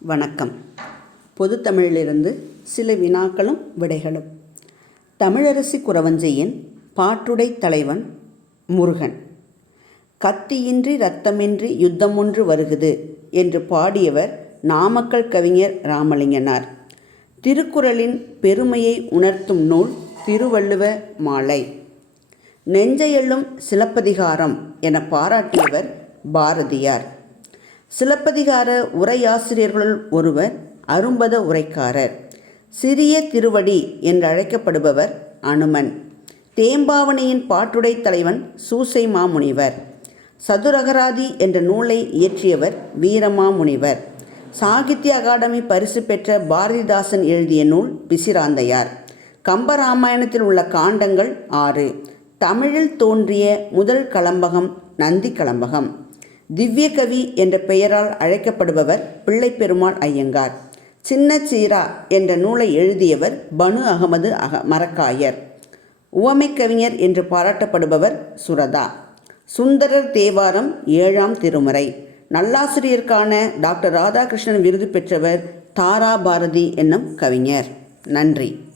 வணக்கம். பொதுத்தமிழிலிருந்து சில வினாக்களும் விடைகளும். தமிழரசி குறவஞ்சியின் பாட்டுடை தலைவன் முருகன். கத்தியின்றி இரத்தமின்றி யுத்தமொன்று வருகுது என்று பாடியவர் நாமக்கல் கவிஞர் ராமலிங்கனார். திருக்குறளின் பெருமையை உணர்த்தும் நூல் திருவள்ளுவ மாலை. நெஞ்சையெல்லும் சிலப்பதிகாரம் என பாராட்டியவர் பாரதியார். சிலப்பதிகார உரையாசிரியர்களுள் ஒருவர் அரும்பத உரைக்காரர். சிறிய திருவடி என்று அழைக்கப்படுபவர் அனுமன். தேம்பாவணியின் பாட்டுடை தலைவன் சூசை மாமுனிவர். சதுரகராதி என்ற நூலை இயற்றியவர் வீரமாமுனிவர் சாகித்ய அகாடமி பரிசு பெற்ற பாரதிதாசன் எழுதிய நூல் பிசிராந்தையார். கம்பராமாயணத்தில் உள்ள காண்டங்கள் ஆறு. தமிழில் தோன்றிய முதல் களம்பகம் நந்தி கலம்பகம். திவ்யகவி என்ற பெயரால் அழைக்கப்படுபவர் பிள்ளைப்பெருமாள் ஐயங்கார். சின்ன சீரா என்ற நூலை எழுதியவர் பனு அகமது அக மரக்காயர். உவமை கவிஞர் என்று பாராட்டப்படுபவர் சுரதா. சுந்தரர் தேவாரம் ஏழாம் திருமுறை. நல்லாசிரியருக்கான டாக்டர் ராதாகிருஷ்ணன் விருது பெற்றவர் தாரா பாரதி என்னும் கவிஞர். நன்றி.